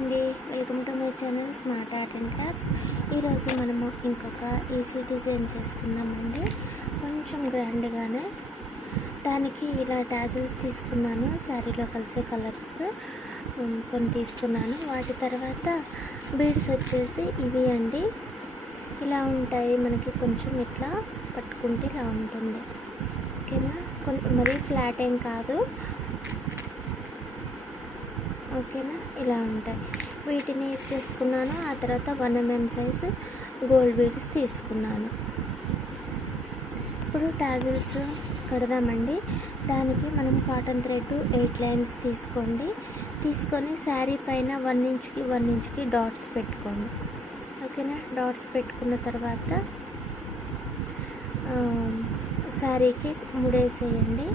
అండి, welcome to my channel smart art and crafts. ఈరోజు మనము ఇంకొక ఈజీ డిజైన్ చేసుకుందామండి, కొంచెం గ్రాండ్గానే. దానికి ఇలా టాజిల్స్ తీసుకున్నాను, శారీలో కలిసే కలర్స్ కొన్ని తీసుకున్నాను. వాటి తర్వాత బీడ్స్ వచ్చేసి ఇవి అండి, ఇలా ఉంటాయి. మనకి కొంచెం ఇట్లా పట్టుకుంటే ఇలా ఉంటుంది, ఓకేనా. మరీ ఫ్లాట్ ఏం కాదు, ఓకేనా. ఇలా ఉంటాయి. వీటిని చేసుకున్నాను. ఆ తర్వాత 1 mm సైజు గోల్డ్ బీడ్స్ తీసుకున్నాను. ఇప్పుడు టాజిల్స్ కడదామండి. దానికి మనం కాటన్ థ్రెడ్ 8 లైన్స్ తీసుకొని శారీ పైన 1 ఇంచ్కి 1 ఇంచ్కి డాట్స్ పెట్టుకోండి, ఓకేనా. డాట్స్ పెట్టుకున్న తర్వాత శారీకి ముడేసేయండి.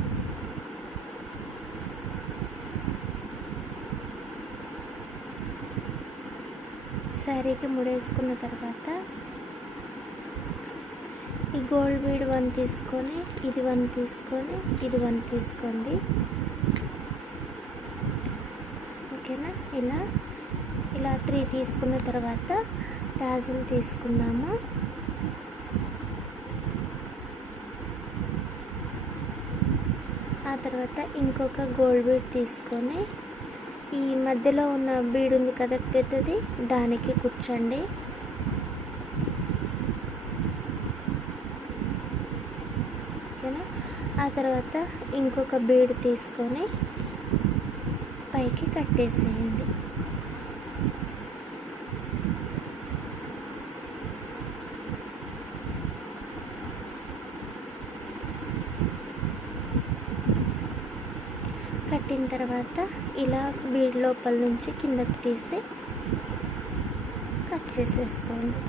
శారీకి ముడేసుకున్న తర్వాత ఈ గోల్డ్ బీడ్ 1 తీసుకొని, ఇది 1 తీసుకొని, ఇది 1 తీసుకోండి, ఓకేనా. ఇలా 3 తీసుకున్న తర్వాత టాజిల్ తీసుకుందాము. ఆ తర్వాత ఇంకొక గోల్డ్ బీడ్ తీసుకొని ఈ మధ్యలో ఉన్న బీడ్ ఉంది కదా పెద్దది, దానికి కూర్చోండి. ఓకేనా. ఆ తర్వాత ఇంకొక బీడ్ తీసుకొని పైకి కట్టేసేయండి. కట్టిన తర్వాత ఇలా బీడ్ లోపల నుంచి కిందకి తీసి కట్ చేసేసుకోండి.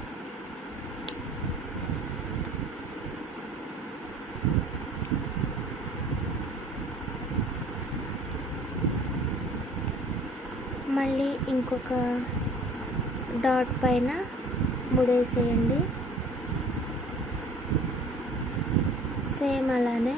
మళ్ళీ ఇంకొక డాట్ పైన ముడేసేయండి. సేమ్ అలానే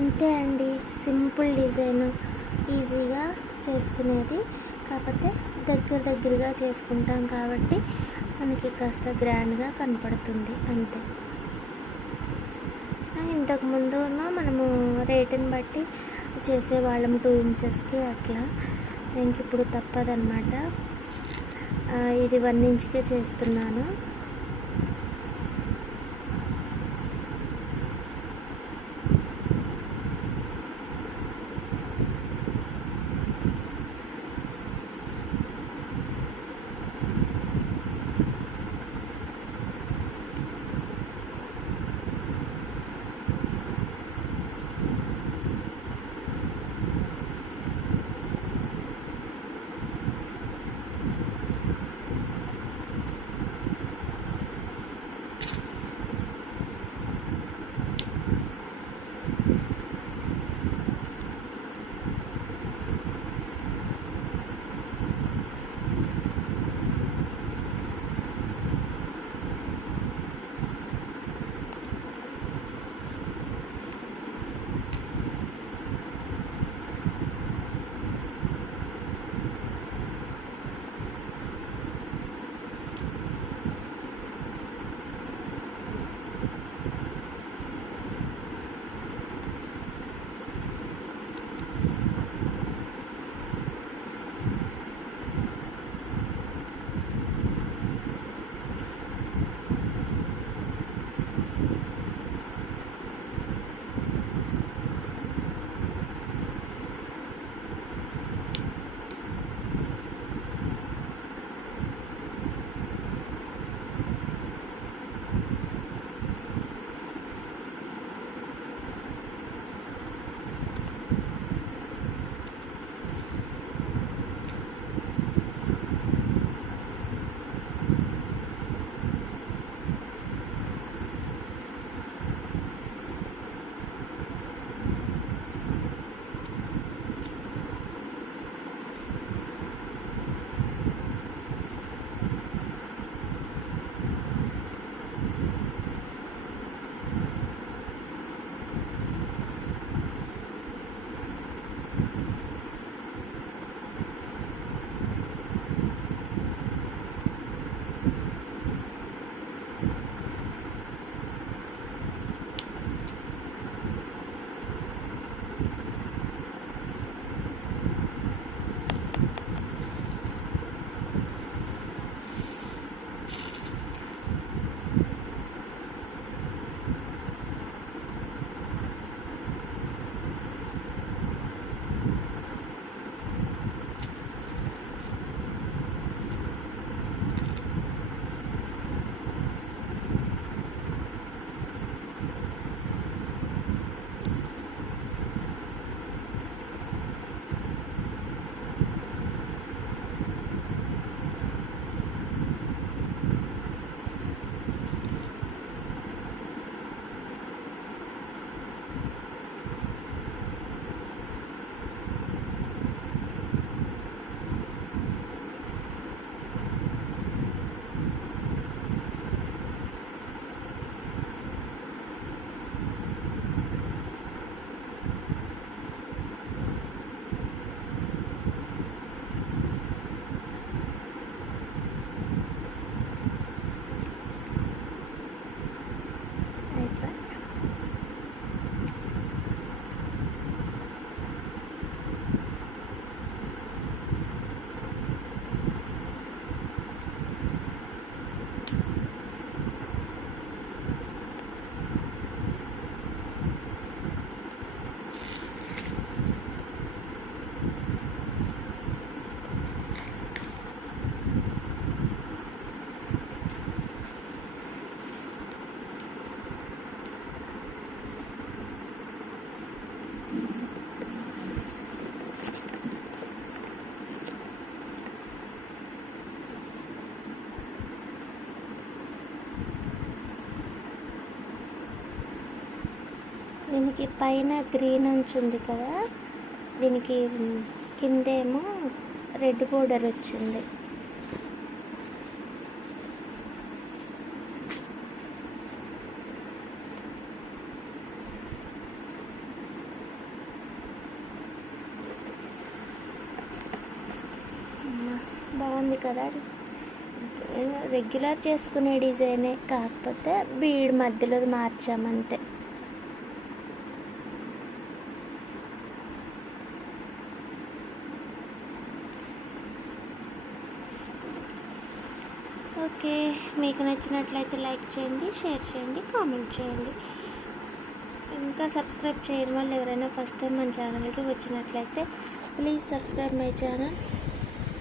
ఇంతే అండి, సింపుల్ డిజైన్, ఈజీగా చేసుకునేది. కాకపోతే దగ్గరగా చేసుకుంటాం కాబట్టి మనకి కాస్త గ్రాండ్గా కనపడుతుంది, అంతే. ఇంతకుముందు మనము రేటుని బట్టి చేసేవాళ్ళం 2 ఇంచెస్కి అట్లా. ఇంక ఇప్పుడు తప్పదన్నమాట, ఇది 1 ఇంచ్కే చేస్తున్నాను. దీనికి పైన గ్రీన్ ఉంచుంది కదా, దీనికి కిందేమో రెడ్ బోర్డర్ వచ్చింది. బాగుంది కదా, రెగ్యులర్ చేసుకునే డిజైనే, కాకపోతే బీడ్ మధ్యలో మార్చామంతే. ఓకే, మీకు నచ్చినట్లయితే లైక్ చేయండి, షేర్ చేయండి, కామెంట్ చేయండి. ఇంకా సబ్స్క్రైబ్ చేయని వాళ్ళు ఎవరైనా ఫస్ట్ టైం మన ఛానల్కి వచ్చినట్లయితే please subscribe my channel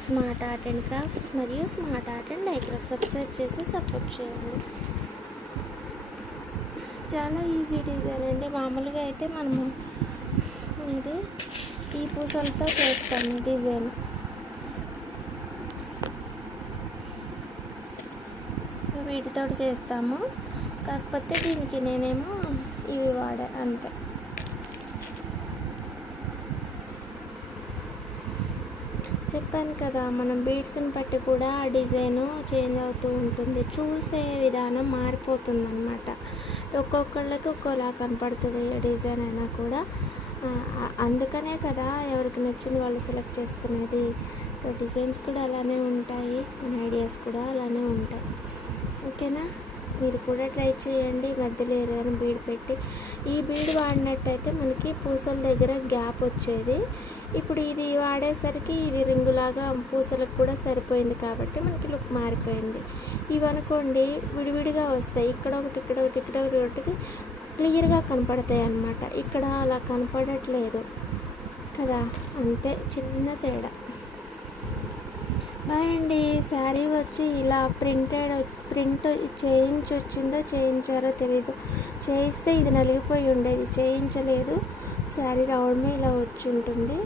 smart art and crafts మరియు smart art and DIY craft. Subscribe చేసి సపోర్ట్ చేయండి. చాలా ఈజీ డిజైన్ అండి. మామూలుగా అయితే మనము ఇది ఈ పూసలతో చేస్తాము డిజైన్. వీటితో చేస్తాము, కాకపోతే దీనికి నేనేమో ఇవి వాడా అంతే. చెప్పాను కదా, మనం బీడ్స్ని బట్టి కూడా ఆ డిజైను చేంజ్ అవుతూ ఉంటుంది, చూసే విధానం మారిపోతుంది అన్నమాట. ఒక్కొక్కళ్ళకి ఒక్కోలా కనపడుతుంది ఏ డిజైన్ అయినా కూడా. అందుకనే కదా ఎవరికి నచ్చింది వాళ్ళు సెలెక్ట్ చేసుకునేది. డిజైన్స్ కూడా అలానే ఉంటాయి, మన ఐడియాస్ కూడా అలానే ఉంటాయి. ఓకేనా, మీరు కూడా ట్రై చేయండి. మధ్యలో ఏదైనా బీడ్ పెట్టి, ఈ బీడ్ వాడినట్టయితే మనకి పూసల దగ్గర గ్యాప్ వచ్చేది. ఇప్పుడు ఇది వాడేసరికి ఇది రింగులాగా పూసలకు కూడా సరిపోయింది కాబట్టి మనకి లుక్ మారిపోయింది. ఇవనుకోండి విడివిడిగా వస్తాయి, ఇక్కడ ఒకటి ఇక్కడ ఒకటి ఇక్కడ ఒకటి క్లియర్గా కనపడతాయి అన్నమాట. ఇక్కడ అలా కనపడట్లేదు కదా, అంతే, చిన్న తేడా. బాయ్ అండి. శారీ వచ్చి ఇలా ప్రింట్ చేయించొచ్చిందో చేయించారో తెలీదు. చేయిస్తే ఇది నలిగిపోయి ఉండేది, చేయించలేదు. శారీ రావడమే ఇలా వచ్చి ఉంటుంది.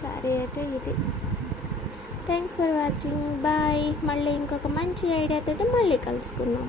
శారీ అయితే ఇది. Thanks for watching. బాయ్. మళ్ళీ ఇంకొక మంచి ఐడియాతో మళ్ళీ కలుసుకుందాం.